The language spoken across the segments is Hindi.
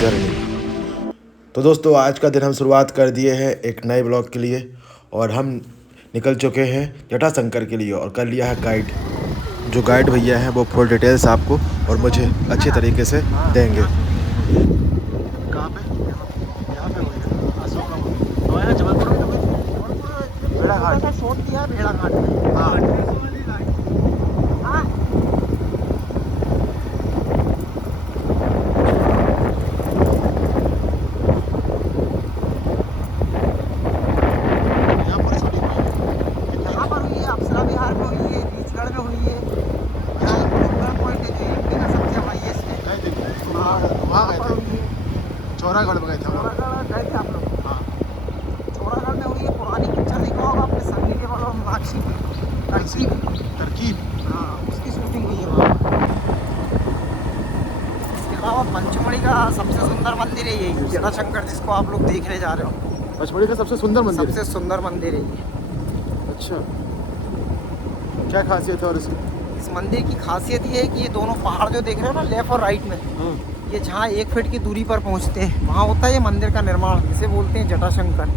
जर्नी। तो दोस्तों आज का दिन हम शुरुआत कर दिए हैं एक नए ब्लॉग के लिए और हम निकल चुके हैं जटाशंकर के लिए और कर लिया है गाइड। जो गाइड भैया हैं वो फुल डिटेल्स आपको और मुझे अच्छे तरीके से देंगे। कहाँ पे? यहाँ पे हुई है अशोका तो यहाँ जबलपुर में भेड़ा घाट का शॉट किया भेड़ा घाट में। हाँ यहाँ पर हुई है, अप्सरा विहार में हुई है, रीछगढ़ में हुई है, यहाँ पॉइंट है जो एमपी का सबसे हाईएस्ट है। वहाँ गए थे, चौरागढ़ में गए थे। चौरागढ़ गए थे आप लोग? हाँ चौरागढ़ में हुई है। पुरानी पिक्चर देखा होगा आपने सन्नी देओल और मीनाक्षी की तरकीब। हाँ उसकी शूटिंग हुई है वहाँ। इसके अलावा पंचमढ़ी का सबसे सुंदर मंदिर है यही जटाशंकर, जिसको आप लोग देखने जा रहे हो। पंचमढ़ी का सबसे सुंदर मंदिर? सबसे सुंदर मंदिर है ये। अच्छा, क्या खासियत है और इसकी? इस मंदिर की खासियत ये है कि ये दोनों पहाड़ जो देख रहे हो ना लेफ्ट और राइट में, ये जहाँ 1 फीट की दूरी पर पहुँचते हैं वहाँ होता है ये मंदिर का निर्माण, जिसे बोलते हैं जटाशंकर।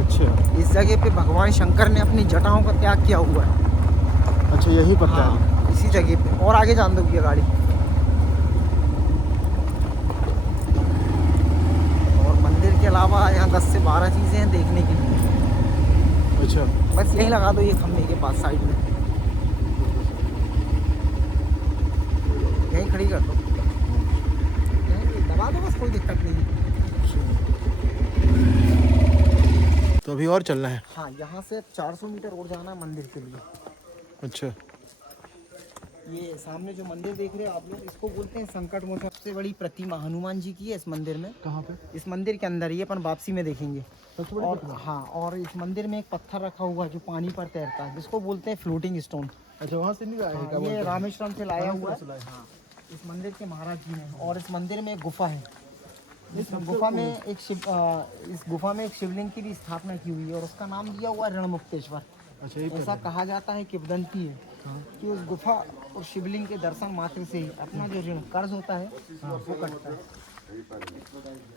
अच्छा, इस जगह पे भगवान शंकर ने अपनी जटाओं का त्याग किया हुआ है। अच्छा यही पता है। हाँ इसी जगह पे। और आगे जान दोगी ये गाड़ी। और मंदिर के अलावा यहाँ 10 से 12 चीज़ें हैं देखने के लिए। अच्छा, बस यहीं लगा दो ये खम्भे के पास साइड में, यहीं खड़ी कर दो, यहीं दबा दो, बस कोई दिक्कत नहीं है। तो अभी और चलना है? हाँ यहाँ से 400 मीटर और जाना है मंदिर के लिए। अच्छा, ये सामने जो मंदिर देख रहे हो आप लोग, इसको बोलते हैं संकट मोचन। सबसे बड़ी प्रतिमा हनुमान जी की है इस मंदिर में। कहाँ पे? इस मंदिर के अंदर ही अपन वापसी में देखेंगे। और हाँ, और इस मंदिर में एक पत्थर रखा हुआ है जो पानी पर तैरता है, जिसको बोलते हैं फ्लोटिंग स्टोन। अच्छा, वहाँ से नहीं आया? हाँ, ये रामेश्वरम से लाया हुआ है। हाँ, इस मंदिर के महाराज जी ने। और इस मंदिर में एक गुफा है, इस गुफा में एक शिवलिंग की भी स्थापना की हुई है और उसका नाम दिया हुआ है रणमुक्तेश्वर। अच्छा, ऐसा कहा जाता है, किंवदंती है कि उस गुफा और शिवलिंग के दर्शन मात्र से ही अपना जो ऋण कर्ज होता है वो कटता है।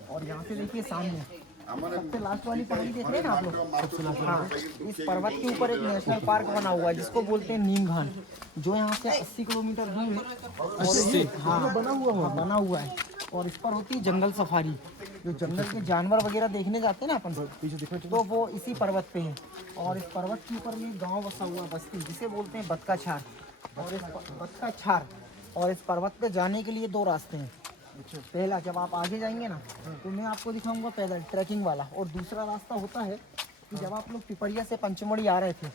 और यहाँ से देखिए सामने सबसे लास्ट वाली पहाड़ी देख रहे हैं ना आप लोग? हाँ, इस पर्वत के ऊपर एक नेशनल पार्क बना हुआ है जिसको बोलते हैं नीमघान, जो यहाँ से 80 किलोमीटर दूर है। और हाँ बना हुआ है। और इस पर होती है जंगल सफारी, जो जंगल के जानवर वगैरह देखने जाते हैं ना अपन पीछे देखो, तो वो इसी पर्वत पे है। और इस पर्वत के ऊपर में गांव बसा हुआ बस्ती, जिसे बोलते हैं बतकाछार। और इस बतकाछार और इस पर्वत पे जाने के लिए 2 रास्ते हैं। पहला, जब आप आगे जाएंगे ना तो मैं आपको दिखाऊंगा पैदल ट्रैकिंग वाला, और दूसरा रास्ता होता है कि जब आप लोग पिपरिया से पंचमढ़ी आ रहे थे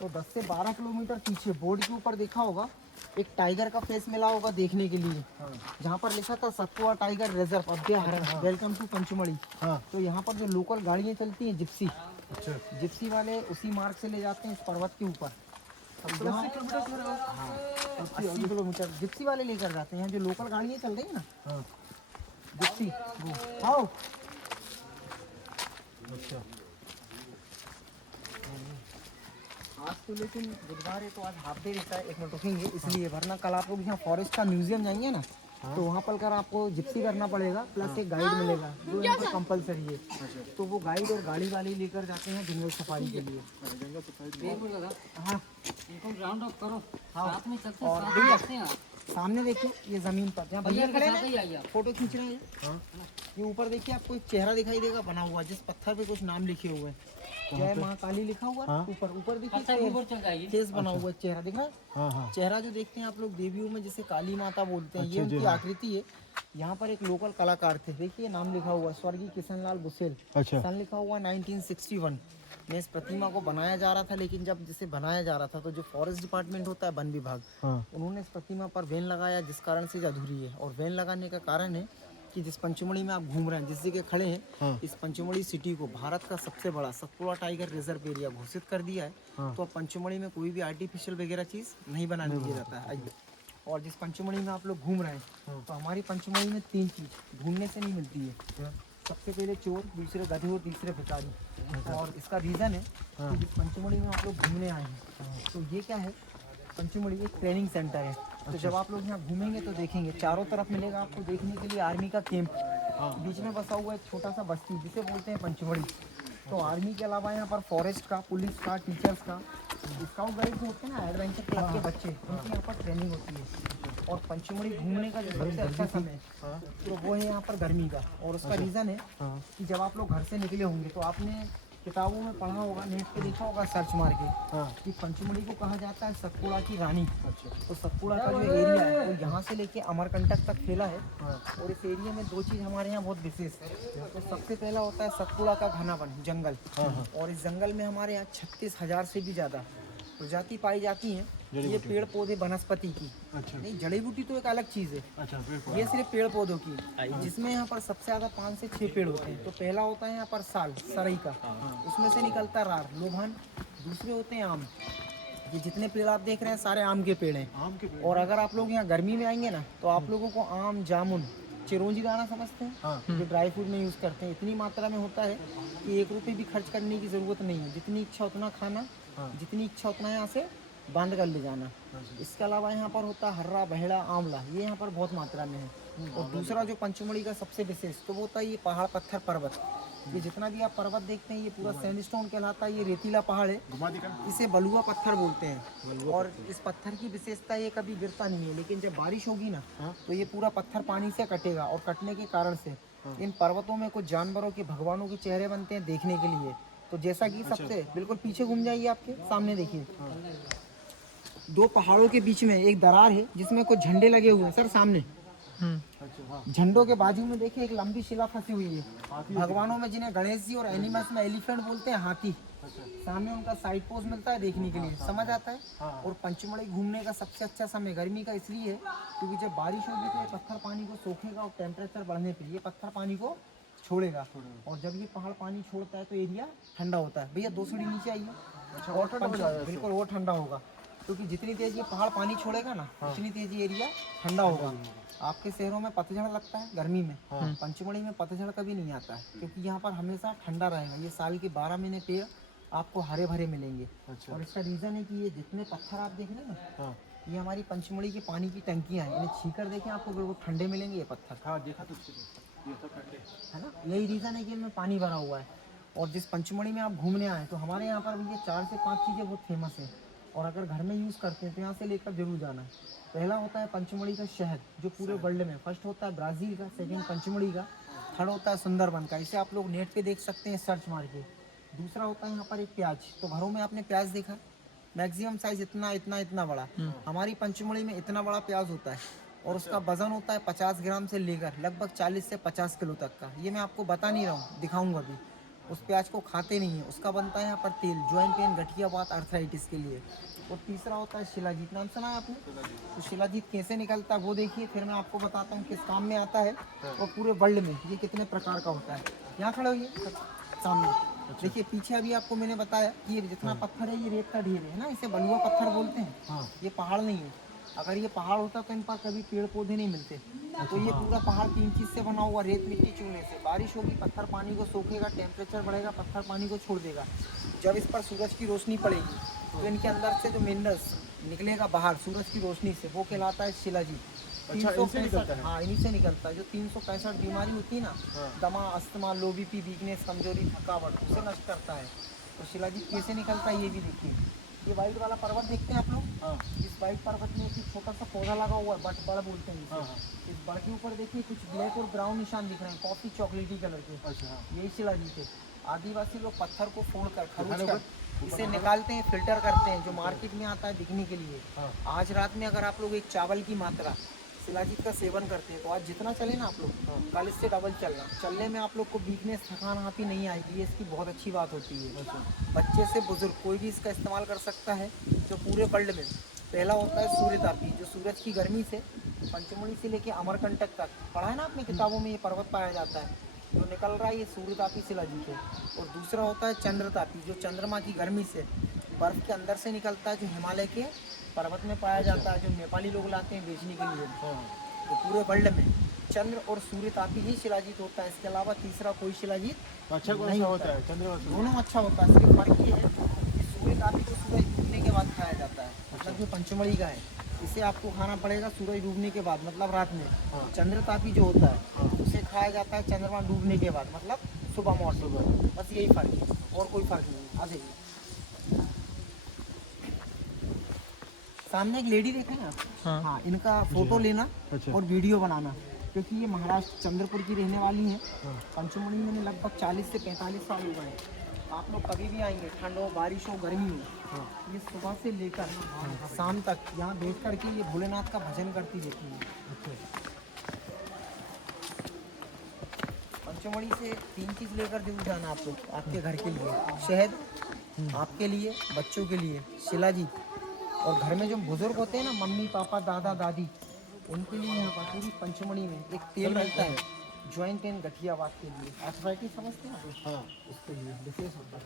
तो 10 से 12 किलोमीटर पीछे बोर्ड के ऊपर देखा होगा एक टाइगर का फेस मिला होगा देखने के लिए, जहाँ पर लिखा था सतपुड़ा टाइगर रिजर्व अभयारण्य, वेलकम टू पंचमढ़ी। तो यहाँ पर जो लोकल गाड़ियाँ चलती हैं जिप्सी, जिप्सी वाले उसी मार्ग से ले जाते हैं इस पर्वत के ऊपर। 80 किलोमीटर जिप्सी वाले लेकर जाते हैं। जो लोकल गाड़ियाँ चल रही है ना जिप्सी, वो आओ। आज तो लेकिन बुधवार है तो आज हाफ डे रहता है, 1 मिनट रुकेंगे इसलिए, वरना कल आप लोग यहाँ फॉरेस्ट का म्यूजियम जाएंगे ना तो वहाँ पर कर आपको जिप्सी करना पड़ेगा, प्लस एक गाइड मिलेगा जो यहाँ पर कंपलसरी है। तो वो गाइड और गाड़ी वाले लेकर जाते हैं जंगल सफारी के लिए। हाँ राउंड अप करो, हाँ। साथ में चलते और साथ भैया, में हैं। सामने देखिए ये जमीन पर जहाँ भैया खड़े साथ ही हैं आइए आप। फोटो खींच रहे हैं, ये ऊपर देखिए आपको एक चेहरा दिखाई देगा बना हुआ, जिस पत्थर पे कुछ नाम लिखे हुए हैं। जय माँ काली लिखा हुआ है ऊपर। ऊपर अच्छा देखिए ऊपर चल जाइए। फेस बना हुआ है, चेहरा दिख रहा है। चेहरा जो देखते हैं आप लोग देवियों में जैसे काली माता बोलते हैं, ये उनकी आकृति है। यहाँ पर एक लोकल कलाकार थे, देखिए नाम लिखा हुआ स्वर्गीय किशन लाल बुसेल। सन लिखा हुआ 1961 में इस प्रतिमा को बनाया जा रहा था। लेकिन जब जिसे बनाया जा रहा था तो जो फॉरेस्ट डिपार्टमेंट होता है, वन विभाग, उन्होंने इस प्रतिमा पर बैन लगाया, जिस कारण से अधूरी है। और बैन लगाने का कारण है कि जिस पंचमढ़ी में आप घूम रहे हैं, जिस जगह खड़े हैं, इस पंचमढ़ी सिटी को भारत का सबसे बड़ा सतपुड़ा टाइगर रिजर्व एरिया घोषित कर दिया है। तो अब पंचमढ़ी में कोई भी आर्टिफिशियल वगैरह चीज़ नहीं बनाने दिया जाता है। और जिस पंचमढ़ी में आप लोग घूम रहे हैं, तो हमारी पंचमढ़ी में 3 चीज़ ढूंढने से नहीं मिलती है। सबसे पहले चोर, दूसरे गधे और तीसरे भिखारी। और इसका रीज़न है कि जिस पंचमढ़ी में आप लोग घूमने आए हैं, तो ये क्या है, पंचमढ़ी एक ट्रेनिंग सेंटर है। तो जब आप लोग यहाँ घूमेंगे तो देखेंगे चारों तरफ मिलेगा आपको देखने के लिए आर्मी का कैंप, बीच में बसा हुआ एक छोटा सा बस्ती जिसे बोलते हैं पंचमढ़ी। तो आर्मी के अलावा यहाँ पर फॉरेस्ट का, पुलिस का, टीचर्स का, स्काउट गाइड जो होते हैं ना, एडवेंचर क्लब के बच्चे, उनकी यहाँ पर ट्रेनिंग होती है। और पंचमढ़ी घूमने का जो सबसे अच्छा समय है तो वो है यहाँ पर गर्मी का। और उसका रीज़न है कि जब आप लोग घर से निकले होंगे तो आपने किताबों में पढ़ा होगा, नेट पे देखा होगा सर्च मार के कि पंचमढ़ी को कहा जाता है सतपुड़ा की रानी। तो सतपुड़ा का जो एरिया है वो यहाँ से लेके अमरकंटक तक फैला है। और इस एरिया में दो चीज़ हमारे यहाँ बहुत विशेष है। तो सबसे पहला होता है सतपुड़ा का घना वन, जंगल। और इस जंगल में हमारे यहाँ 36,000 से भी ज़्यादा प्रजाति पाई जाती हैं। ये पेड़ पौधे वनस्पति की, नहीं जड़ी बूटी तो एक अलग चीज़ है। ये सिर्फ पेड़ पौधों की, जिसमें यहाँ पर सबसे ज़्यादा 5 से 6 पेड़ होते हैं। तो पहला होता है यहाँ पर साल, सरई का, उसमें से निकलता रार, लोभान। दूसरे होते हैं आम। ये जितने पेड़ आप देख रहे हैं सारे आम के पेड़ हैं। और अगर आप लोग यहाँ गर्मी में आएंगे ना तो आप लोगों को आम, जामुन, चिरौंजी दाना समझते हैं जो ड्राई फ्रूट में यूज़ करते हैं, इतनी मात्रा में होता है कि 1 रुपये भी खर्च करने की ज़रूरत नहीं है। जितनी इच्छा उतना खाना, जितनी इच्छा उतना यहाँ से बांध कर ले जाना। इसके अलावा यहाँ पर होता है हर्रा, बहेड़ा, आंवला, ये यहाँ पर बहुत मात्रा में है। और दूसरा जो पंचमढ़ी का सबसे विशेष तो वो होता है ये पहाड़, पत्थर, पर्वत। ये जितना भी आप पर्वत देखते हैं ये पूरा सैंडस्टोन कहलाता है। ये रेतीला पहाड़ है, इसे बलुआ पत्थर बोलते हैं। और इस पत्थर की विशेषता ये कभी गिरता नहीं है, लेकिन जब बारिश होगी ना तो ये पूरा पत्थर पानी से कटेगा। और कटने के कारण से इन पर्वतों में कुछ जानवरों के, भगवानों के चेहरे बनते हैं देखने के लिए। तो जैसा कि सबसे बिल्कुल पीछे घूम जाइए, आपके सामने देखिए, 2 पहाड़ों के बीच में एक दरार है जिसमें कुछ झंडे लगे हुए हैं सर सामने। झंडों के बाजू में देखिए एक लंबी शिला फंसी हुई है। भगवानों में जिन्हें गणेश जी और एनिमल्स में एलिफेंट बोलते हैं, हाथी। सामने उनका साइड पोस्ट मिलता है देखने के लिए, समझ आता है। और पंचमढ़ी घूमने का सबसे अच्छा समय गर्मी का इसलिए है क्योंकि जब बारिश होगी तो ये पत्थर पानी को सोखेगा और टेम्परेचर बढ़ने पर ये पत्थर पानी को छोड़ेगा। और जब ये पहाड़ पानी छोड़ता है तो एरिया ठंडा होता है। भैया 2 सीढ़ी नीचे आइए। और बिल्कुल और ठंडा होगा क्योंकि जितनी तेज ये पहाड़ पानी छोड़ेगा ना उतनी तेज ये एरिया ठंडा होगा। आपके शहरों में पतझड़ लगता है गर्मी में, पंचमढ़ी में पतझड़ कभी नहीं आता है क्योंकि यहाँ पर हमेशा ठंडा रहेगा। ये साल के 12 महीने पेड़ आपको हरे भरे मिलेंगे। और इसका रीज़न है कि ये जितने पत्थर आप देख रहे हैं ना, ये हमारी पंचमढ़ी के पानी की टंकियाँ हैं। इन्हें छीकर देखें आपको बिल्कुल ठंडे मिलेंगे ये पत्थर। देखा तो है ना, यही रीज़न है कि इनमें पानी भरा हुआ है। और जिस पंचमढ़ी में आप घूमने आए तो हमारे यहाँ पर भी ये 4 से 5 चीज़ें बहुत फेमस हैं। और अगर घर में यूज़ करते हैं तो यहाँ से लेकर जरूर जाना है। पहला होता है पंचमढ़ी का शहद जो पूरे वर्ल्ड में, फर्स्ट होता है ब्राज़ील का, सेकंड पंचमढ़ी का, थर्ड होता है सुंदरबन का। इसे आप लोग नेट पे देख सकते हैं सर्च मार के। दूसरा होता है यहाँ पर एक प्याज। तो घरों में आपने प्याज देखा, मैक्सिमम साइज़ इतना इतना इतना बड़ा। हमारी पंचमढ़ी में इतना बड़ा प्याज होता है और उसका वजन होता है 50 ग्राम से लेकर लगभग 40 से 50 किलो तक का। ये मैं आपको बता नहीं रहा हूँ, दिखाऊंगा अभी। उस प्याज को खाते नहीं है, उसका बनता है यहाँ पर तेल, जॉइंट पेन, गठिया बात, आर्थराइटिस के लिए। और तीसरा होता है शिलाजीत, नाम सुना है आपने? तो शिलाजीत कैसे निकलता है वो देखिए, फिर मैं आपको बताता हूँ किस काम में आता है और पूरे वर्ल्ड में ये कितने प्रकार का होता है। यहाँ खड़े होइए सामने देखिए, पीछे अभी आपको मैंने बताया कि ये जितना पत्थर है ये रेत का ढेर है ना, इसे बलुआ पत्थर बोलते हैं। ये पहाड़ नहीं है। अगर ये पहाड़ होता तो इन पर कभी पेड़ पौधे नहीं मिलते। तो ये पूरा पहाड़ 3 चीज़ से बना हुआ, रेत, मिट्टी, चूने से। बारिश होगी, पत्थर पानी को सोखेगा, टेम्परेचर बढ़ेगा, पत्थर पानी को छोड़ देगा। जब इस पर सूरज की रोशनी पड़ेगी तो इनके अंदर से जो मिनरल्स निकलेगा बाहर सूरज की रोशनी से, वो कहलाता है शिलाजीत। 365, हाँ इन्हीं से निकलता है। जो 365 बीमारी होती है ना, दमा, अस्थमा, लो बीपी, वीकनेस, कमजोरी, थकावट, उसे नष्ट करता है। तो शिलाजीत कैसे निकलता है ये भी देखिए। ये वाइट वाला पर्वत देखते हैं आप लोग, इस वाइट पर्वत में एक छोटा सा पौधा लगा हुआ है, बट बड़ बोलते हैं इसे। इस बड़ के ऊपर देखिए कुछ ब्लैक और ब्राउन निशान दिख रहे हैं, कॉफी चॉकलेटी कलर के। यही शिलाजीत है। आदिवासी लोग पत्थर को फोड़कर, खरोच कर इसे निकालते हैं, फिल्टर करते हैं, जो मार्केट में आता है दिखने के लिए। आज रात में अगर आप लोग एक चावल की मात्रा शिलाजीत का सेवन करते हैं तो आज जितना चले ना आप लोग, कल इससे डबल चलना। चलने में आप लोग को वीकनेस, थकान आती नहीं आएगी, ये इसकी बहुत अच्छी बात होती है। बच्चे से बुजुर्ग कोई भी इसका इस्तेमाल कर सकता है। जो पूरे वर्ल्ड में पहला होता है सूर्यतापी, जो सूरज की गर्मी से पंचमढ़ी से लेके अमरकंटक तक, पढ़ा है ना आपने किताबों में, ये पर्वत पाया जाता है। जो निकल रहा है ये सूर्यतापी शिलाजीत है। और दूसरा होता है चंद्रतापी, जो चंद्रमा की गर्मी से बर्फ़ के अंदर से निकलता है, जो हिमालय के पर्वत में पाया जाता है, जो नेपाली लोग लाते हैं बेचने के लिए। तो पूरे वर्ल्ड में चंद्र और सूर्यतापी ही शिलाजीत होता है। इसके अलावा तीसरा कोई शिलाजीत अच्छा नहीं होता है। चंद्रमा दोनों अच्छा होता है। सिर्फ फर्क ये है कि सूर्यतापी को सूरज डूबने के बाद खाया जाता है, मतलब जो पंचमढ़ी का है इसे आपको खाना पड़ेगा सूरज डूबने के बाद, मतलब रात में। चंद्रतापी जो होता है उसे खाया जाता है चंद्रमा डूबने के बाद, मतलब सुबह मौसम। बस यही फर्क है और कोई फर्क नहीं। आ जाइए, सामने एक लेडी देखें आप। हाँ, इनका फोटो लेना और वीडियो बनाना, क्योंकि ये महाराष्ट्र चंद्रपुर की रहने वाली हैं। पंचमढ़ी में लगभग 40 से 45 साल हो गए। आप लोग कभी भी आएंगे, ठंड हो, बारिश हो, गर्मी हो, ये सुबह से लेकर शाम तक यहाँ बैठ कर के ये भोलेनाथ का भजन करती रहती है। पंचमढ़ी से 3 चीज़ लेकर जरूर जाना आप लोग, आपके घर के लिए। शहद आपके लिए, बच्चों के लिए शिलाजीत, और घर में जो बुजुर्ग होते हैं ना, मम्मी पापा दादा दादी, उनके लिए यहाँ पर पूरी पंचमढ़ी में एक तेल मिलता है जॉइंट एंड गठियावात के लिए, आर्थराइटिस समझते हैं आप? हाँ, उसके लिए विशेष होता है।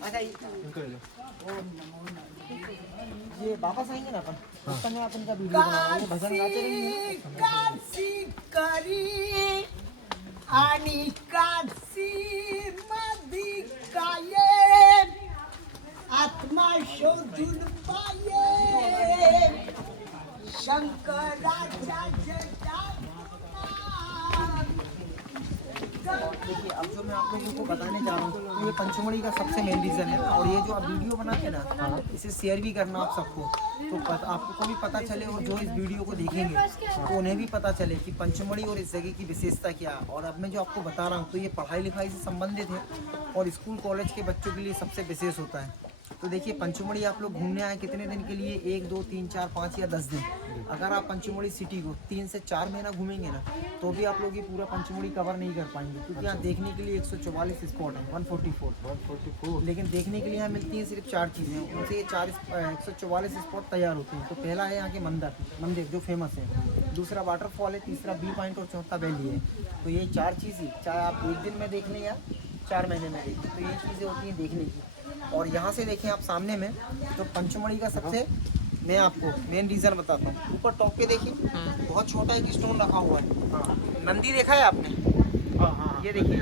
अच्छा, ये वापस आएंगे ना अपन, उस समय आप इनका वीडियो बनाएंगे, भजन गाते रहेंगे। आणि काशी मधी काये आत्मा शोधून पाये शंकराच्या जटात। देखिए, अब जो मैं आप लोगों को बताने जा रहा हूँ, तो ये पंचमढ़ी का सबसे मेन रीज़न है। और ये जो आप वीडियो बनाते हैं ना, इसे शेयर भी करना आप सबको, तो आपको भी पता चले, और जो इस वीडियो को देखेंगे तो उन्हें भी पता चले कि पंचमढ़ी और इस जगह की विशेषता क्या है। और अब मैं जो आपको बता रहा हूँ, तो ये पढ़ाई लिखाई से संबंधित है और स्कूल कॉलेज के बच्चों के लिए सबसे विशेष होता है। तो देखिए, पंचमढ़ी आप लोग घूमने आए कितने दिन के लिए, 1 2 3 4 5 या 10 दिन। अगर आप पंचमढ़ी सिटी को 3 से 4 महीना घूमेंगे ना, तो भी आप लोग ये पूरा पंचमढ़ी कवर नहीं कर पाएंगे, क्योंकि यहाँ देखने के लिए 144 स्पॉट है, 144, लेकिन देखने के लिए यहाँ मिलती हैं सिर्फ 4 चीज़ें। उनसे ये 144 स्पॉट तैयार होते हैं। तो पहला है यहाँ के मंदिर जो फेमस है, दूसरा वाटरफॉल है, तीसरा व्यू पॉइंट और चौथा वैली है। तो ये 4 चीज़ ही, चाहे आप 1 दिन में देख लें या 4 महीने में देखें, तो ये चीज़ें होती हैं देखने की। और यहाँ से देखें आप सामने में, तो पंचमढ़ी का सबसे, मैं आपको मेन रीज़न बताता हूँ। ऊपर टॉप पे देखिए, बहुत छोटा एक स्टोन रखा हुआ है, नंदी देखा है आपने? ये देखिए,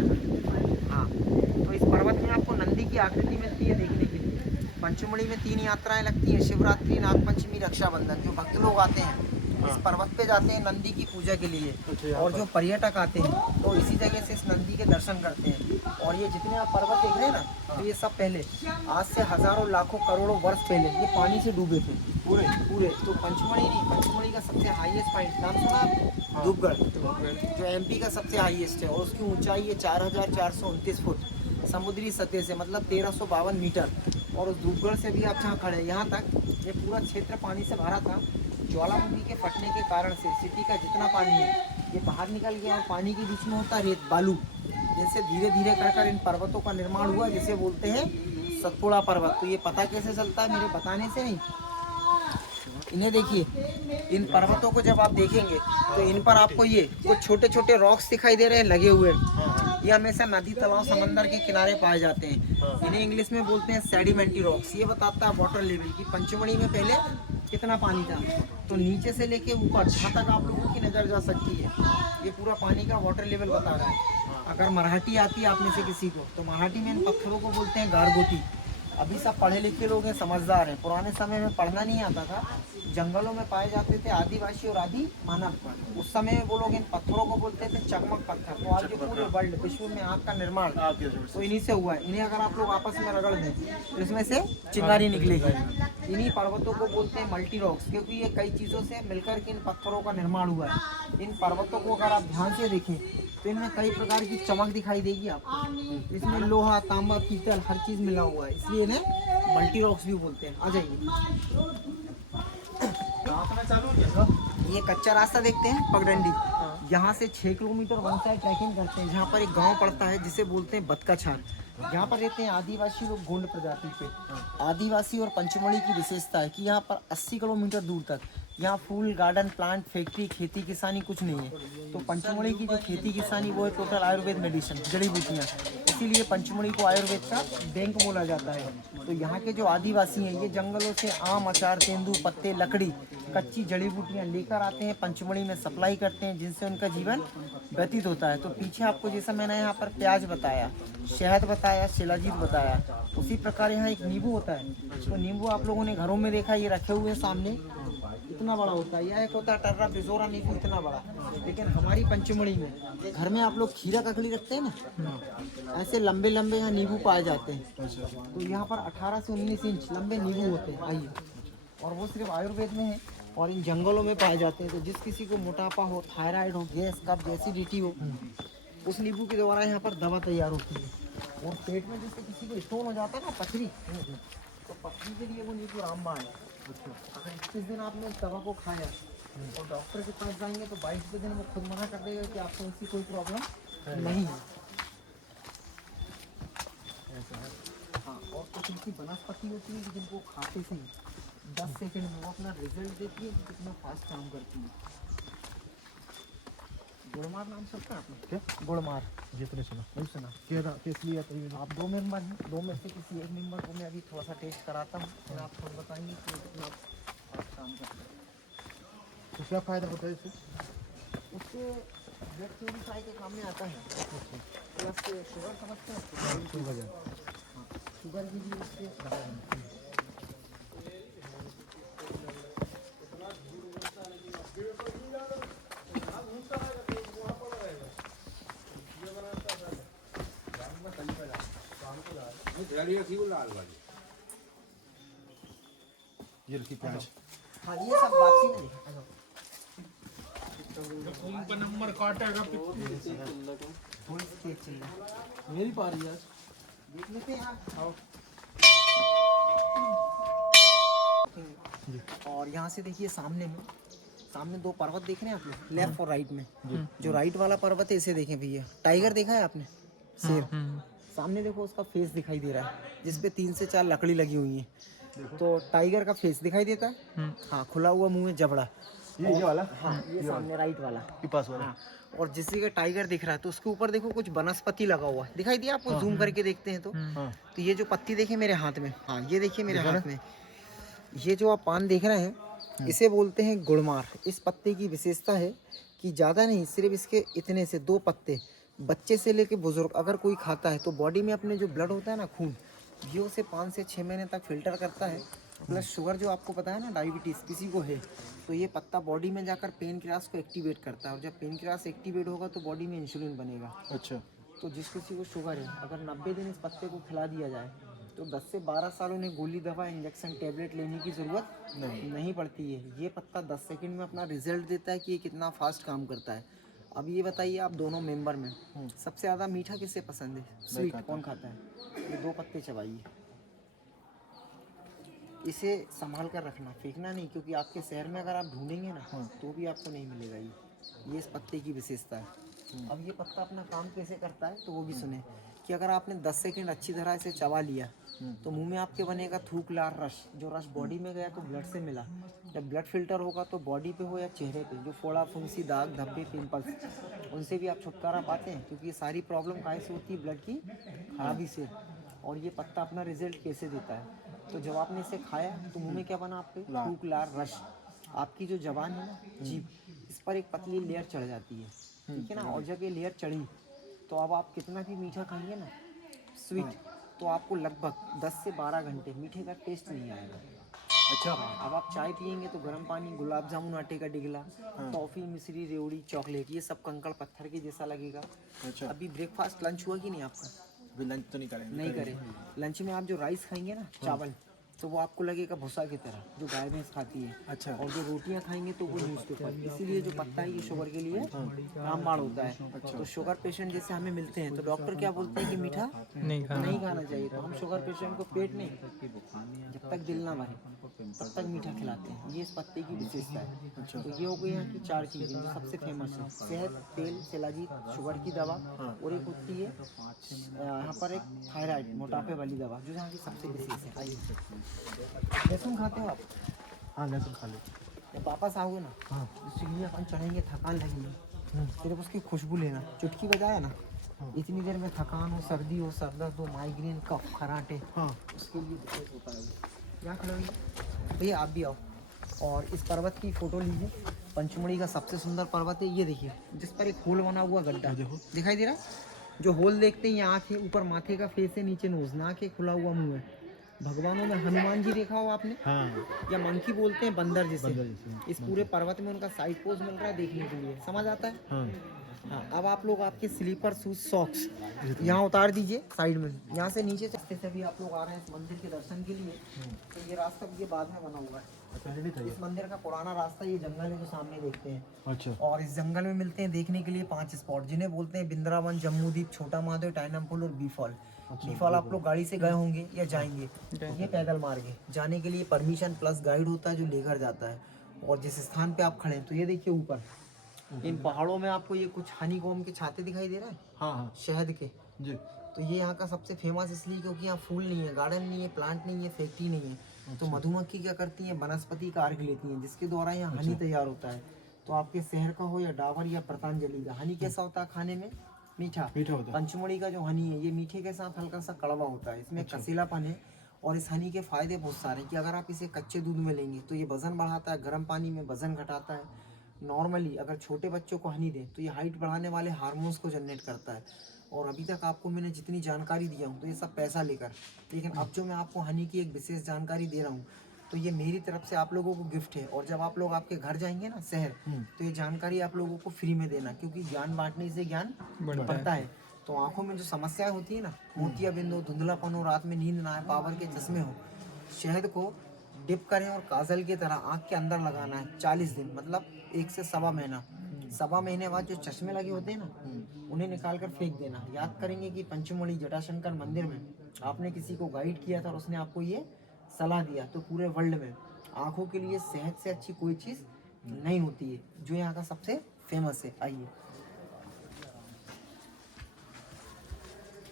हाँ, तो इस पर्वत में आपको नंदी की आकृति मिलती है देखने के लिए। पंचमढ़ी में 3 यात्राएं लगती हैं, शिवरात्रि, नागपंचमी, रक्षाबंधन। जो भक्त लोग आते हैं इस पर्वत पे जाते हैं नंदी की पूजा के लिए, और जो पर्यटक आते हैं तो इसी जगह से इस नंदी के दर्शन करते हैं। और ये जितने आप पर्वत देख रहे हैं ना, तो ये सब पहले, आज से हजारों लाखों करोड़ों वर्ष पहले ये पानी से डूबे थे पूरे। तो पंचमढ़ी नहीं, पंचमढ़ी का सबसे हाईएस्ट पॉइंट नाम सुना आपने? धूपगढ़, जो एमपी का सबसे हाईएस्ट है, और उसकी ऊंचाई है 4429 फुट समुद्री सतह से, मतलब 1352 मीटर। और उस धूपगढ़ से भी आप जहाँ खड़े, यहाँ तक ये पूरा क्षेत्र पानी से भरा था। ज्वालामुखी के फटने के कारण से सिटी का जितना पानी है ये बाहर निकल गया, और पानी के बीच में होता रेत बालू, जिनसे धीरे धीरे कर इन पर्वतों का निर्माण हुआ, जिसे बोलते हैं सतपुड़ा पर्वत। तो ये पता कैसे चलता है? मेरे बताने से नहीं। इन्हें देखिए, इन पर्वतों को जब आप देखेंगे तो इन पर आपको ये कुछ छोटे छोटे रॉक्स दिखाई दे रहे हैं लगे हुए। ये हमेशा नदी, तालाब, समंदर के किनारे पाए जाते हैं। इन्हें इंग्लिश में बोलते हैं सेडिमेंट्री रॉक्स। ये बताता है वाटर लेवल की पंचमढ़ी में पहले कितना पानी था। तो नीचे से लेके ऊपर जहाँ तक आप लोगों की नज़र जा सकती है, ये पूरा पानी का वाटर लेवल बता रहा है। अगर मराठी आती है आप में से किसी को, तो मराठी में इन पत्थरों को बोलते हैं गारगोटी। अभी सब पढ़े लिखे लोग हैं, समझदार हैं। पुराने समय में पढ़ना नहीं आता था, जंगलों में पाए जाते थे आदिवासी और आदि मानव। उस समय में वो लोग इन पत्थरों को बोलते थे चकमक पत्थर। तो आज जो पूरे वर्ल्ड, विश्व में आग का निर्माण तो इन्हीं से हुआ है। इन्हें अगर आप लोग आपस में रगड़ दें तो इसमें से चिंगारी निकलेगी। इन्हीं पर्वतों को बोलते हैं मल्टी रॉक्स, क्योंकि ये कई चीज़ों से मिलकर के इन पत्थरों का निर्माण हुआ है। इन पर्वतों को अगर आप ध्यान से देखें तो इनमें कई प्रकार की चमक दिखाई देगी आपको। इसमें लोहा, तांबा, पीतल हर चीज़ मिला हुआ है, इसलिए इन्हें मल्टी रॉक्स भी बोलते हैं। आ जाइए, ये कच्चा रास्ता देखते हैं पगडंडी, यहाँ से 6 किलोमीटर वन साइड ट्रैकिंग करते हैं, जहाँ पर एक गांव पड़ता है जिसे बोलते हैं बतकाछार। यहाँ पर रहते हैं आदिवासी लोग, गोंड प्रजाति के आदिवासी। और पंचमढ़ी की विशेषता है कि यहाँ पर 80 किलोमीटर दूर तक यहाँ फूल, गार्डन, प्लांट, फैक्ट्री, खेती किसानी कुछ नहीं है। तो पंचमढ़ी की जो खेती किसानी वो है टोटल आयुर्वेद मेडिसिन, जड़ी बूटियाँ। इसीलिए पंचमढ़ी को आयुर्वेद का बैंक बोला जाता है। तो यहाँ के जो आदिवासी हैं ये जंगलों से आम, अचार, तेंदू, पत्ते, लकड़ी, कच्ची जड़ी बूटियाँ लेकर आते हैं, पंचमढ़ी में सप्लाई करते हैं, जिनसे उनका जीवन व्यतीत होता है। तो पीछे आपको जैसा मैंने यहाँ पर प्याज बताया, शहद बताया, शिलाजीत बताया, उसी प्रकार यहाँ एक नींबू होता है। तो नींबू आप लोगों ने घरों में देखा, ये रखे हुए हैं सामने, इतना बड़ा होता है। यह एक होता है टर्रा बिजोरा नींबू, इतना बड़ा। लेकिन हमारी पंचमढ़ी में घर में आप लोग खीरा ककड़ी रखते हैं ना, ऐसे लंबे लंबे यहाँ नींबू पाए जाते हैं। तो यहाँ पर 18 से 19 इंच लंबे नींबू होते हैं। आइए, और वो सिर्फ आयुर्वेद में है और इन जंगलों में पाए जाते हैं। तो जिस किसी को मोटापा हो, थायराइड हो, गैस, कब्ज, एसिडिटी हो, उस नींबू के द्वारा यहाँ पर दवा तैयार होती है। और पेट में जैसे किसी को स्टोन हो जाता है ना, पथरी, तो पथरी के लिए वो नींबू रामबाण है। अगर 21 दिन आपने उस दवा को खाया और डॉक्टर के पास जाएंगे तो 22वें दिन वो खुद मना कर देगा कि आपको इसकी कोई प्रॉब्लम नहीं है। हाँ, और कुछ इनकी वनस्पति होती है जिनको खाते से 10 सेकंड में वो अपना रिजल्ट देती है कि कितना फास्ट काम करती है। गुड़मार नाम सुनता है आपने? क्या गुड़मार? ये तो नहीं सुना। नहीं सुना? किस लिए आप 2 मेंबर हैं, 2 में से किसी एक मेंबर को मैं अभी थोड़ा सा टेस्ट कराता हूँ, फिर आप खुद बताएंगे कि ये कितना फास्ट काम करता है। तो क्या फ़ायदा होता है इससे? उससे ब्लड प्योरीफाई के काम में आता है, प्लस शुगर समझते हैं, शुगर की भी उससे दवा बनती है। ये रखी प्याज। हाँ, ये सब वापसी में देखा। उनका नंबर काटेगा थोड़ी सी तेज चल रहा है, मेरी पारी है। देख लेते हैं आप। आओ। और यहाँ से देखिए सामने 2 पर्वत देख रहे हैं आप लोग, लेफ्ट और राइट में। जो राइट वाला पर्वत है इसे देखें भैया, टाइगर देखा है आपने? शेर। सामने देखो उसका फेस दिखाई दे रहा है, जिसपे 3 से 4 लकड़ी लगी हुई है। तो टाइगर का फेस दिखाई देता है। हाँ, खुला हुआ मुंह में जबड़ा। ये वाला? हाँ, ये सामने राइट वाला। के पास वाला? हाँ, और जिससे का टाइगर दिख रहा है तो उसके ऊपर देखो कुछ वनस्पति लगा हुआ है, दिखाई दिया आपको? जूम करके देखते हैं तो ये जो पत्ती देखे मेरे हाथ में, हाँ ये देखिए मेरे हाथ में, ये जो आप पान देख रहे हैं इसे बोलते हैं गुड़मार। इस पत्ते की विशेषता है कि ज़्यादा नहीं, सिर्फ इसके इतने से 2 पत्ते बच्चे से लेके बुजुर्ग अगर कोई खाता है तो बॉडी में अपने जो ब्लड होता है ना, खून, ये उसे 5 से 6 महीने तक फिल्टर करता है। प्लस शुगर जो आपको पता है ना, डायबिटीज़ किसी को है तो ये पत्ता बॉडी में जाकर पेनक्रियास को एक्टिवेट करता है, और जब पेनक्रियास एक्टिवेट होगा तो बॉडी में इंसुलिन बनेगा। अच्छा। तो जिस किसी को शुगर है, अगर 90 दिन इस पत्ते को खिला दिया जाए तो 10 से 12 साल उन्हें गोली, दवा, इंजेक्शन, टैबलेट लेने की ज़रूरत नहीं पड़ती है। ये पत्ता 10 सेकंड में अपना रिजल्ट देता है कि ये कितना फास्ट काम करता है। अब ये बताइए आप दोनों मेंबर में सबसे ज़्यादा मीठा किसे पसंद है? स्वीट कौन खाता है? ये 2 पत्ते चबाइए, इसे संभाल कर रखना, फेंकना नहीं, क्योंकि आपके शहर में अगर आप ढूंढेंगे ना तो भी आपको नहीं मिलेगा। ये इस पत्ते की विशेषता है। अब ये पत्ता अपना काम कैसे करता है तो वो भी सुने कि अगर आपने 10 सेकंड अच्छी तरह इसे चबा लिया तो मुंह में आपके बनेगा थूक, लार, रस। जो रस बॉडी में गया तो ब्लड से मिला, जब ब्लड फिल्टर होगा तो बॉडी पे हो या चेहरे पे जो फोड़ा, फुंसी, दाग, धब्बे, पिंपल्स, उनसे भी आप छुटकारा पाते हैं, क्योंकि ये सारी प्रॉब्लम काहे से होती है? ब्लड की खराबी से। और ये पत्ता अपना रिजल्ट कैसे देता है? तो जब आपने इसे खाया तो मुंह में क्या बना आपके? थूक, लार, रस। आपकी जो जबान है ना, जीभ, इस पर एक पतली लेयर चढ़ जाती है, ठीक है ना? और जब ये लेयर चढ़ी तो अब आप कितना भी मीठा खाएंगे ना, स्वीट, तो आपको लगभग 10 से 12 घंटे मीठे का टेस्ट नहीं आएगा। अच्छा। अब आप चाय पियेंगे तो गर्म पानी, गुलाब जामुन, आटे का डिगला, टॉफ़ी, मिश्री, रेवड़ी, चॉकलेट, ये सब कंकड़ पत्थर के जैसा लगेगा। अच्छा। अभी ब्रेकफास्ट, लंच हुआ कि नहीं आपका? अभी लंच तो नहीं करेंगे। नहीं करे। लंच में आप जो राइस खाएंगे ना, चावल, तो वो आपको लगेगा भूसा की तरह जो गाय भैंस खाती है। अच्छा। और जो रोटियां खाएंगे तो वो न्यूज़पेपर। इसीलिए जो पत्ता है ये शुगर के लिए रामबाण होता है। तो शुगर पेशेंट जैसे हमें मिलते हैं तो डॉक्टर क्या बोलते हैं कि मीठा नहीं खाना चाहिए। तो हम शुगर पेशेंट को पेट नहीं, जब तक दिल ना भरे तब तक मीठा खिलाते हैं। ये इस पत्ते की विशेषता है। तो ये हो गई यहाँ की 4 चीज़ें जो सबसे फेमस है: शहद, तेल, शिलाजीत, शुगर की दवा, और एक होती है यहाँ पर एक थायराइड, मोटापे वाली दवा, जो यहाँ की सबसे विशेष है। आइए, लहसुन खाते हो आप? हाँ, लहसुन खा लो। जब वापस आओगे ना, सीढ़ियाँ अपन चढ़ेंगे, थकान लगेगी, सिर्फ उसकी खुशबू लेना, चुटकी बजाया ना इतनी देर में थकान हो, सर्दी हो, सर दर्द हो, माइग्रेन, कफ, खराटे, हाँ उसके लिए दिक्कत होता है। यहाँ खड़े होइए भैया, आप भी आओ और इस पर्वत की फ़ोटो लीजिए। पंचमढ़ी का सबसे सुंदर पर्वत है, ये देखिए जिस पर एक होल बना हुआ गड्ढा देखो। दिखाई दे रहा है। जो होल देखते हैं ये आँख है, ऊपर माथे का फेस है, नीचे नोज, नाक है, खुला हुआ मुंह है। भगवानों में हनुमान जी देखा हो आपने, हाँ या मंकी बोलते हैं बंदर जिसे। बंदर जिसे, इस पूरे पर्वत में उनका साइड पोज मिल रहा है देखने के लिए, समझ आता है। हाँ हाँ, अब आप लोग आपके स्लीपर शूज सॉक्स यहाँ उतार दीजिए साइड में। यहाँ से नीचे रास्ते से भी आप लोग आ रहे हैं इस मंदिर के दर्शन के लिए, तो ये रास्ता ये बाद में बना हुआ है। पहले नहीं था ये? इस मंदिर का पुराना रास्ता ये जंगल है जो सामने देखते हैं। अच्छा और इस जंगल में मिलते हैं देखने के लिए 5 स्पॉट, जिन्हें बोलते हैं बिंद्रावन, जम्मूदीप, छोटा महादेव, टाइनम पुल और बीफॉल। बीफॉल आप लोग गाड़ी से गए होंगे या जाएंगे, ये पैदल मार्ग है। जाने के लिए परमिशन प्लस गाइड होता है जो लेकर जाता है। और जिस स्थान पे आप खड़े हैं, तो ये देखिए ऊपर इन पहाड़ों में आपको ये कुछ हनीकॉम के छाते दिखाई दे रहे हैं, हाँ हाँ शहद के। जी तो ये यहाँ का सबसे फेमस इसलिए क्योंकि यहाँ फूल नहीं है, गार्डन नहीं है, प्लांट नहीं है, फैक्ट्री नहीं है। तो मधुमक्खी क्या करती हैं, वनस्पति का अर्घ लेती हैं, जिसके द्वारा यहाँ हनी तैयार होता है। तो आपके शहर का हो या डाबर या पतंजलि का, हनी कैसा होता है खाने में, मीठा। मीठा होता है। पंचमढ़ी का जो हनी है ये मीठे के साथ हल्का सा कड़वा होता है, इसमें कसीलापन है। और इस हनी के फायदे बहुत सारे हैं कि अगर आप इसे कच्चे दूध में लेंगे तो ये वजन बढ़ाता है, गर्म पानी में वजन घटाता है। नॉर्मली अगर छोटे बच्चों को हनी दें तो ये हाइट बढ़ाने वाले हार्मोन्स को जनरेट करता है। और अभी तक आपको मैंने जितनी जानकारी दिया हूँ तो ये सब पैसा लेकर, लेकिन अब जो मैं आपको हनी की एक विशेष जानकारी दे रहा हूँ तो ये मेरी तरफ से आप लोगों को गिफ्ट है। और जब आप लोग आपके घर जाएंगे ना शहर, तो ये जानकारी आप लोगों को फ्री में देना, क्योंकि ज्ञान बांटने से ज्ञान बढ़ता है। तो आंखों में जो समस्याएं होती है ना, मोतियाबिंद हो, धुंधलापन हो, रात में नींद ना आए, पावर के चश्मे हो, शहद को डिप करें और काजल की तरह आँख के अंदर लगाना है 40 दिन, मतलब 1 से सवा महीना। सवा महीने बाद जो चश्मे लगे होते हैं ना, उन्हें निकाल कर फेंक देना। याद करेंगे कि पंचमढ़ी जटाशंकर मंदिर में आपने किसी को गाइड किया था और उसने आपको ये सलाह दिया। तो पूरे वर्ल्ड में आँखों के लिए सेहत से अच्छी कोई चीज़ नहीं होती है, जो यहाँ का सबसे फेमस है। आइए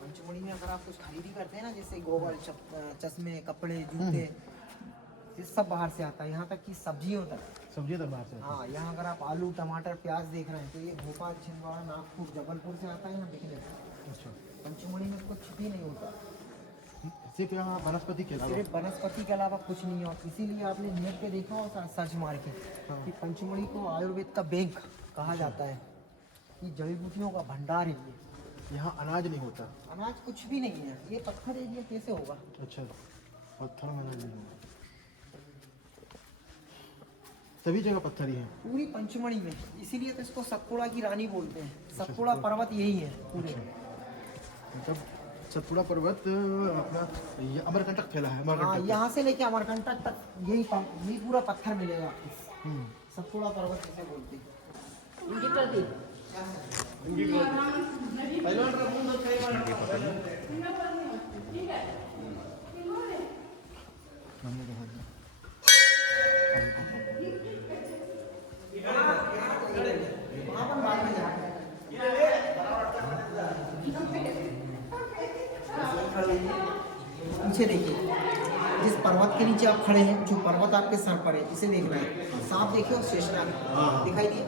पंचमढ़ी में अगर आप कुछ खरीदी करते हैं ना, जैसे गोबर, चश्मे, कपड़े, जूते, ये सब बाहर से आता है। यहाँ तक कि सब्जियों तक, सब्जी तो बाहर से हाँ, यहाँ अगर आप आलू, टमाटर, प्याज देख रहे हैं तो ये भोपाल, छिंदवाड़ा, नागपुर, जबलपुर से आता है यहाँ बिकने। अच्छा पंचमढ़ी में कुछ भी नहीं होता, सिर्फ यहाँ वनस्पति के अलावा सिर्फ वनस्पति के अलावा कुछ नहीं है। और इसीलिए आपने नेट पे देखा हो सर्च मार के कि पंचमढ़ी को आयुर्वेद का बैंक कहा जाता है, कि जड़ी बूटियों का भंडार है ये। यहाँ अनाज नहीं होता। अनाज कुछ भी नहीं है, ये पत्थर एरिया कैसे होगा। अच्छा पत्थर में अनाज नहीं होगा, सभी जगह पत्थर ही है पूरी पंचमढ़ी में। इसीलिए तो इसको सतपुड़ा की रानी बोलते हैं। सतपुड़ा पर्वत यही है पूरे। मतलब सतपुड़ा पर्वत अपना ये अमरकंटक फैला है। हाँ, अमरकंटक यहाँ से लेके अमरकंटक तक यही पूरा पत्थर मिलेगा आपको। सतपुड़ा पर्वत इसे बोलते हैं। पीछे देखिए, जिस पर्वत के नीचे आप खड़े हैं, जो पर्वत आपके सर पर है, इसे देखना है। सांप देखिए और शेषनाग दिखाई दिए।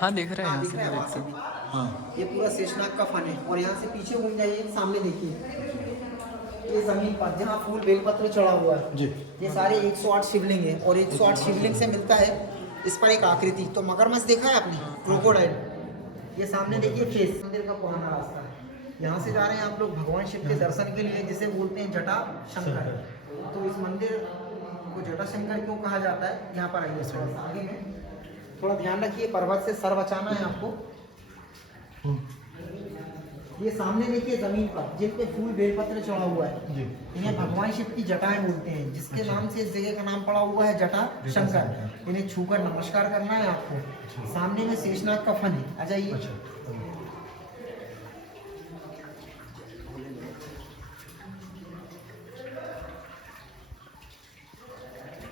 हाँ दिख रहा है हाँ, यहाँ दिख से रहा है मैं वहाँ से देखता हूँ। भी। हाँ ये पूरा शेषनाग का फन है। और यहाँ से पीछे घूम जाइए, सामने देखिए ये जमीन पर जहाँ फूल बेलपत्र चढ़ा हुआ है जी। ये सारे 108 शिवलिंग है। और 108 शिवलिंग से मिलता है इस पर एक आकृति। तो मगरमच्छ देखा है आपने, क्रोकोडाइल। ये सामने देखिए फेस। मंदिर का पुराना रास्ता है, यहाँ से जा रहे हैं आप लोग भगवान शिव के दर्शन के लिए, जिसे बोलते हैं जटा शंकर। तो इस मंदिर को जटा शंकर क्यों कहा जाता है, यहाँ पर आइए थोड़ा सा आगे में। थोड़ा ध्यान रखिए, पर्वत से सर बचाना है आपको। ये सामने देखिए जमीन पर जिन पे फूल बेलपत्र चढ़ा हुआ है, जी। इन्हें भगवान शिव की जटाएं बोलते हैं, जिसके नाम से इस जगह का नाम पड़ा हुआ है जटा शंकर। इन्हें छूकर नमस्कार करना है आपको। सामने में शेषनाग का फन है, आ जाइए। अच्छा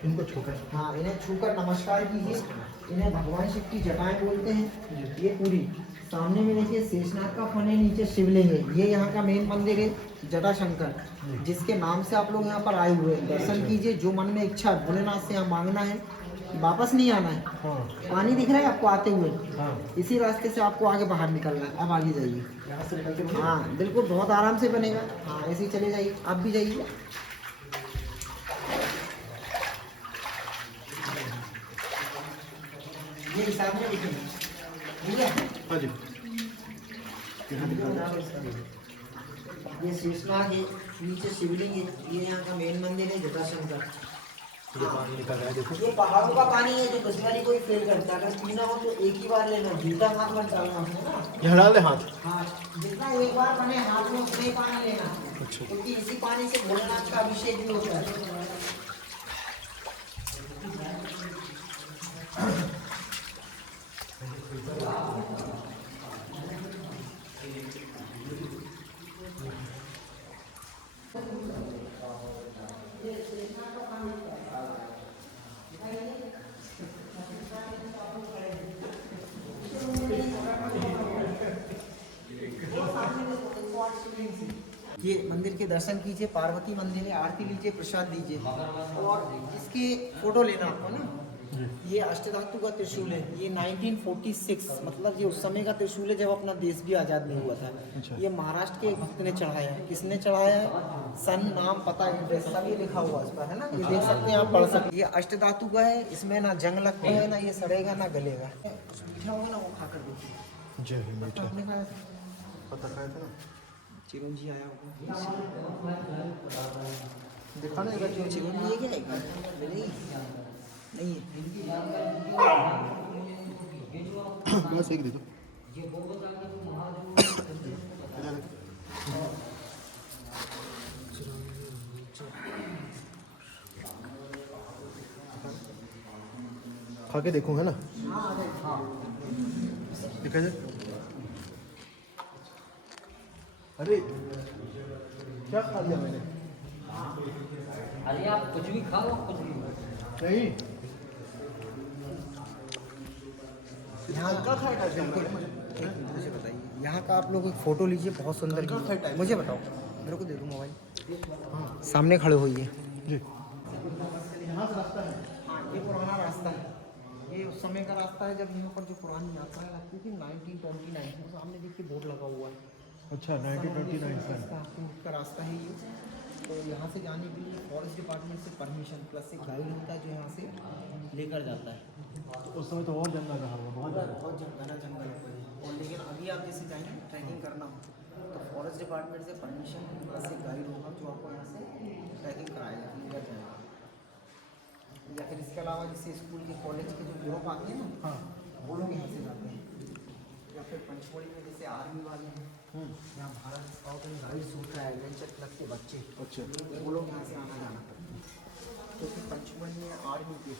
इनको छूकर, हाँ, इन्हें छूकर नमस्कार कीजिए। इन्हें भगवान शिव की जटाएं बोलते हैं। ये पूरी सामने में देखिए शेषनाग का फन है, नीचे शिवलिंग है। ये यहाँ का मेन मंदिर है जटा शंकर, जिसके नाम से आप लोग यहाँ पर आए हुए हैं। दर्शन कीजिए, जो मन में इच्छा भोलेनाथ से यहाँ मांगना है, वापस नहीं आना है। हाँ पानी दिख रहा है आपको आते हुए, हाँ इसी रास्ते से आपको आगे बाहर निकलना है। अब आगे जाइए। यहाँ से निकलते हैं। हाँ बिल्कुल, बहुत आराम से बनेगा। हाँ ऐसे ही चले जाइए, आप भी जाइए। ये हिसाब में लिखेंगे, ठीक है? हाँ जी। ये शीर्षनाग है, नीचे शिवलिंग है, ये यहाँ का मेन मंदिर है जटाशंकर। ये पानी निकल रहा है देखो। ये पहाड़ों का पानी है जो कश्मीरी कोई फेल करता है। अगर पीना हो तो एक ही बार लेना, जूता हाथ मत डालना, है ना? यहाँ डाल दे हाथ। हाँ, जितना एक बार बने हाथ में उतना ही पानी लेना, अच्छा। क्योंकि इसी पानी से भोलेनाथ का अभिषेक भी होता है। ये मंदिर के दर्शन कीजिए, पार्वती मंदिर है, आरती लीजिए, प्रसाद लीजिए। और इसके फोटो लेना आपको ना। ये अष्टधातु का त्रिशूल है, ये 1946 मतलब ये उस समय का त्रिशूल है जब अपना देश भी आज़ाद नहीं हुआ था। ये महाराष्ट्र के एक भक्त ने चढ़ाया है। किसने चढ़ाया है? सन, नाम, पता, एड्रेस सब ये लिखा हुआ इस पर, है ना? ये देख सकते हैं आप, पढ़ सकते हैं। ये अष्टधातु का है, इसमें ना जंग लगता है, ना ये सड़ेगा ना गलेगा। मीठा होगा ना, वो खा कर देखिए। जय हिंद। मीठा आपने खाया था? पता खाया था ना। चिरंजी आया होगा। दिखाने का जो चिरंजी है क्या? एक बार नहीं नहीं है। बस एक दे दो। खा के देखो, है ना? देखा जाए। अरे क्या खा लिया मैंने? अरे आप कुछ भी खाओ, कुछ भी नहीं। यहाँ का मुझे बताइए, यहाँ का आप लोग एक फ़ोटो लीजिए, बहुत सुंदर की। मुझे बताओ, मेरे को दे दो मोबाइल। सामने खड़े होइए जी। यहाँ से रास्ता है। हाँ, ये पुराना रास्ता है। ये उस समय का रास्ता है जब यहाँ पर जो पुरानी यात्राएं लगती थी 1929। वो सामने देखिए बोर्ड लगा हुआ है। अच्छा 1929 साल। का रास्ता है ये। तो यहाँ से जाने के लिए फॉरेस्ट डिपार्टमेंट से परमिशन प्लस एक गाइड होता है जो यहाँ से लेकर जाता है। तो उस समय तो और जंगल रहा होगा, बहुत ज़्यादा। बहुत घना जंगल है। और लेकिन अभी आप जैसे जाएंगे ट्रैकिंग करना हो तो फॉरेस्ट डिपार्टमेंट से परमिशन प्लस एक गाइड होगा जो आपको यहाँ से ट्रैकिंग कराएगा, लेकर जाएगा। या फिर इसके अलावा जैसे स्कूल के कॉलेज के जो ग्रुप आते हैं ना, हाँ। वो लोग यहाँ से जाते हैं। या फिर पंचमढ़ी में जैसे आर्मी वाले हैं, यहाँ भारत स्काउट एंड गाइड्स होता है, एडवेंचर क्लब के बच्चे, अच्छा। वो लोग यहाँ से आना जाना करते हैं। क्योंकि पंचमढ़ी में आर्मी के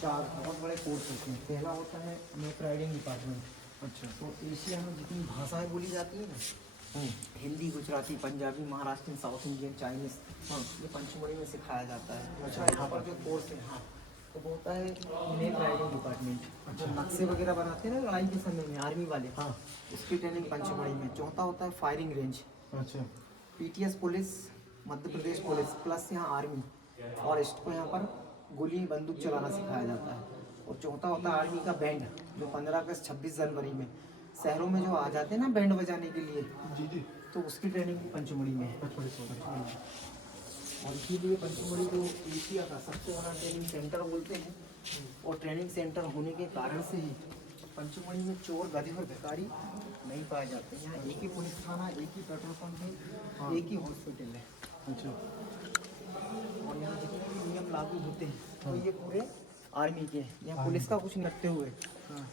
4 बहुत बड़े कोर्स होते हैं। पहला होता है मैप राइडिंग डिपार्टमेंट। अच्छा। तो एशिया में जितनी भाषाएं बोली जाती हैं ना, Hindi, Gujarati, Punjabi, Maharashtrian, south Indian, Chinese, ये पंचमढ़ी में सिखाया जाता है। अच्छा, यहाँ पर जो कोर्स है, हाँ, तो वो होता है मैप राइडिंग डिपार्टमेंट। जो नक्शे वगैरह बनाते हैं ना लड़ाई के समय में आर्मी वाले, हाँ। उसकी ट्रेनिंग पंचमढ़ी में। चौथा होता है फायरिंग रेंज। अच्छा। PTS police, Madhya Pradesh police plus यहाँ आर्मी फॉरेस्ट को यहाँ पर गोली बंदूक चलाना सिखाया जाता है। और चौथा होता है आर्मी का बैंड, जो 15 अगस्त 26 जनवरी में शहरों में जो आ जाते हैं ना बैंड बजाने के लिए, जी जी। तो उसकी ट्रेनिंग पंचमढ़ी में है। पंचमढ़ी। और इसीलिए पंचमढ़ी को एशिया का सबसे बड़ा ट्रेनिंग सेंटर बोलते हैं। और ट्रेनिंग सेंटर होने के कारण से ही पंचमढ़ी में चोर, गधे और भिखारी नहीं पाए जाते। यहाँ एक ही पुलिस थाना, एक ही पेट्रोल पंप है, एक ही हॉस्पिटल है। अच्छा। और यहाँ जितने भी नियम लागू होते हैं तो ये पूरे आर्मी के हैं। यहाँ पुलिस का कुछ करते हुए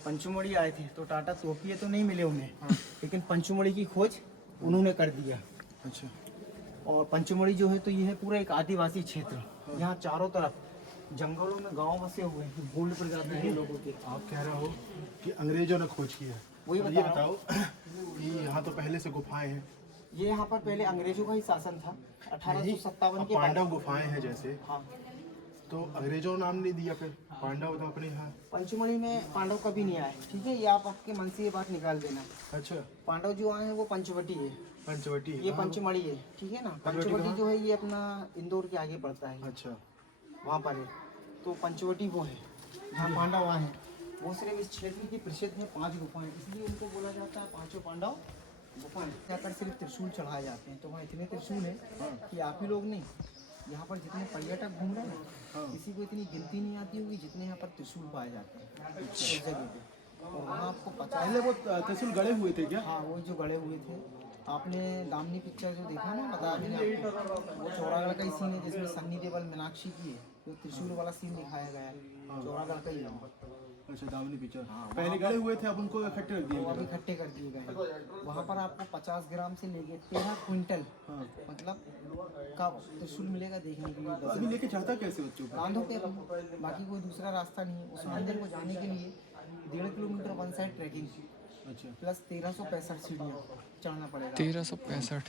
पंचमढ़ी आए थे तो टाटा तोपिए तो नहीं मिले उन्हें, लेकिन पंचमढ़ी की खोज उन्होंने कर दिया। अच्छा। और पंचमढ़ी जो है तो ये है पूरा एक आदिवासी क्षेत्र। यहाँ चारों तरफ जंगलों में गांव बसे हुए हैं, गोल्ड प्रजाति के लोगों के। आप कह रहे हो कि अंग्रेजों ने खोज किया है। वही और बता ये रहा बताओ कि यहाँ तो पहले से गुफाएं हैं। ये यहाँ पर पहले अंग्रेजों का ही शासन था 1857 अब के बाद। पांडव गुफाएं हैं जैसे, हाँ, तो अंग्रेजों ने नाम नहीं दिया, फिर पांडव तो अपने यहाँ। पंचमढ़ी में पांडव कभी नहीं आए, ठीक है? ये आप आपके मन से ये बात निकाल देना। अच्छा। पांडव जो आए हैं वो पंचवटी है, पंचवटी। ये पंचमढ़ी है, ठीक है ना? पंचवटी जो है ये अपना इंदौर के आगे पड़ता है, अच्छा। वहाँ पर है। तो पंचवटी वो है जहाँ पांडव आए हैं। वो सिर्फ इस क्षेत्र की प्रसिद्ध है 5 गुफाएं, इसलिए उनको बोला जाता है 5 पांडव गुफा है, जाकर सिर्फ त्रिशूल चढ़ाए जाते हैं। तो वहाँ इतने त्रिशूल हैं कि आप ही लोग नहीं, यहाँ पर जितने पर्यटक घूम रहे हैं ना, किसी को इतनी गिनती नहीं आती होगी जितने यहाँ पर त्रिशूल पाए जाते हैं इस जगह पे। और वहाँ आपको 50 पहले वो त्रिशूल गड़े हुए थे क्या? हाँ, वो जो गड़े हुए थे। आपने दामनी पिक्चर जो देखा ना, बताया मैंने आपको, वो चौरागढ़ का ही सीन है जिसमें सन्नी देओल मीनाक्षी की है, जो त्रिशूल वाला सीन दिखाया गया है, चौरागढ़ का ही है वो। अच्छा, दामनी पिक्चर। पहले गड़े हुए थे, अब उनको इकट्ठे रख दिए वो अभी इकट्ठे कर दिए गए हैं। वहाँ पर आपको 50 ग्राम से लेके 13 क्विंटल मतलब का त्रिशूल मिलेगा देखने के लिए। अभी लेके जाता कैसे बच्चों को? कांधों पे अभी, बाकी कोई दूसरा रास्ता नहीं है। उस मंदिर को जाने के लिए 1.5 किलोमीटर वन साइड ट्रैकिंग अच्छा, प्लस 1365 सीढ़ियाँ चढ़ना पड़ेगा। 1365।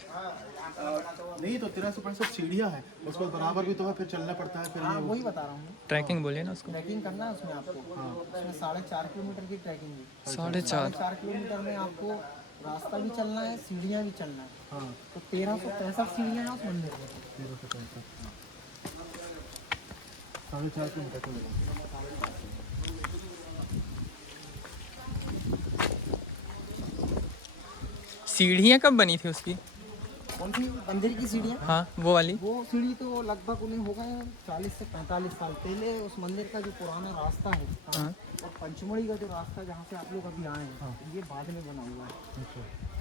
नहीं तो 1365 सीढ़ियाँ है, उसको बराबर भी तो है, फिर चलना पड़ता है फिर। हाँ, वही बता रहा हूँ। ट्रैकिंग बोलिए ना उसको। ट्रैकिंग करना है उसमें आपको। उसमें 4.5 किलोमीटर की ट्रैकिंग है। 4.5 किलोमीटर में आपको रास्ता भी चलना है, सीढ़ियाँ भी चलना है। हाँ, तो 1365 सीढ़ियाँ हैं उस मंदिर में। 4.5 किलोमीटर चलेगा। सीढ़ियाँ कब बनी थी उसकी? कौन सी मंदिर की सीढ़ियाँ? हाँ, वो वाली। वो सीढ़ी तो लगभग उन्हें हो गए 40 से 45 साल पहले। उस मंदिर का जो पुराना रास्ता है हाँ। और पंचमढ़ी का जो रास्ता जहाँ से आप लोग अभी आए हैं, ये बाद में बना हुआ है।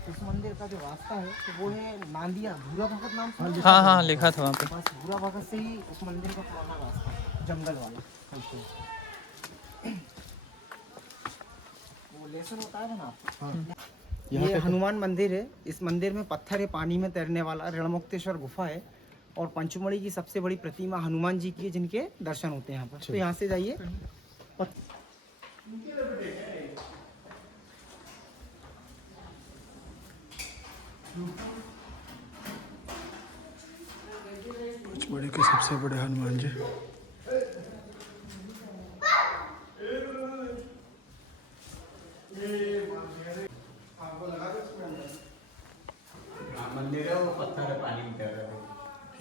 इस मंदिर का जो रास्ता है तो वो है नांदिया, भूरा भगत नाम से। हाँ हाँ, लिखा था वहाँ पे। बस भूरा भगत से ही उस मंदिर का पुराना रास्ता है, जंगल वाला। वो लेसन होता है ना आपको। ये हनुमान मंदिर है। इस मंदिर में पत्थर है, पानी में तैरने वाला, रणमुक्तेश्वर गुफा है और पंचमढ़ी की सबसे बड़ी प्रतिमा हनुमान जी की है, जिनके दर्शन होते हैं यहाँ पर। तो यहाँ से जाइए। पंचमढ़ी के सबसे बड़े हनुमान जी।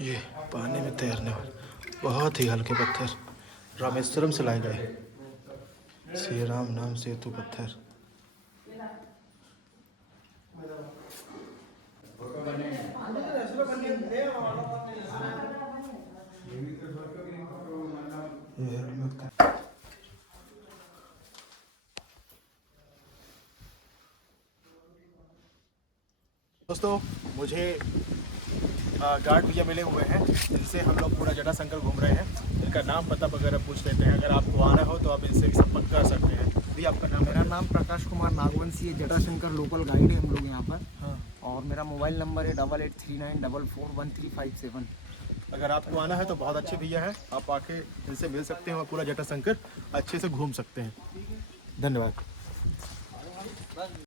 ये पानी में तैरने वाले बहुत ही हल्के पत्थर रामेश्वरम से लाए गए, श्री राम नाम सेतु पत्थर। दोस्तों, मुझे गार्ड भैया मिले हुए हैं जिनसे हम लोग पूरा जटाशंकर घूम रहे हैं। इनका नाम पता वगैरह पूछ लेते हैं। अगर आपको आना हो तो आप इनसे संपर्क कर सकते हैं। भी आपका नाम? मेरा नाम प्रकाश कुमार नागवंशी है। जटाशंकर लोकल गाइड है हम लोग यहाँ पर। हाँ। और मेरा मोबाइल नंबर है 8839441357। अगर आपको आना है तो बहुत अच्छे भैया हैं, आप आके इनसे मिल सकते हैं और पूरा जटाशंकर अच्छे से घूम सकते हैं। धन्यवाद।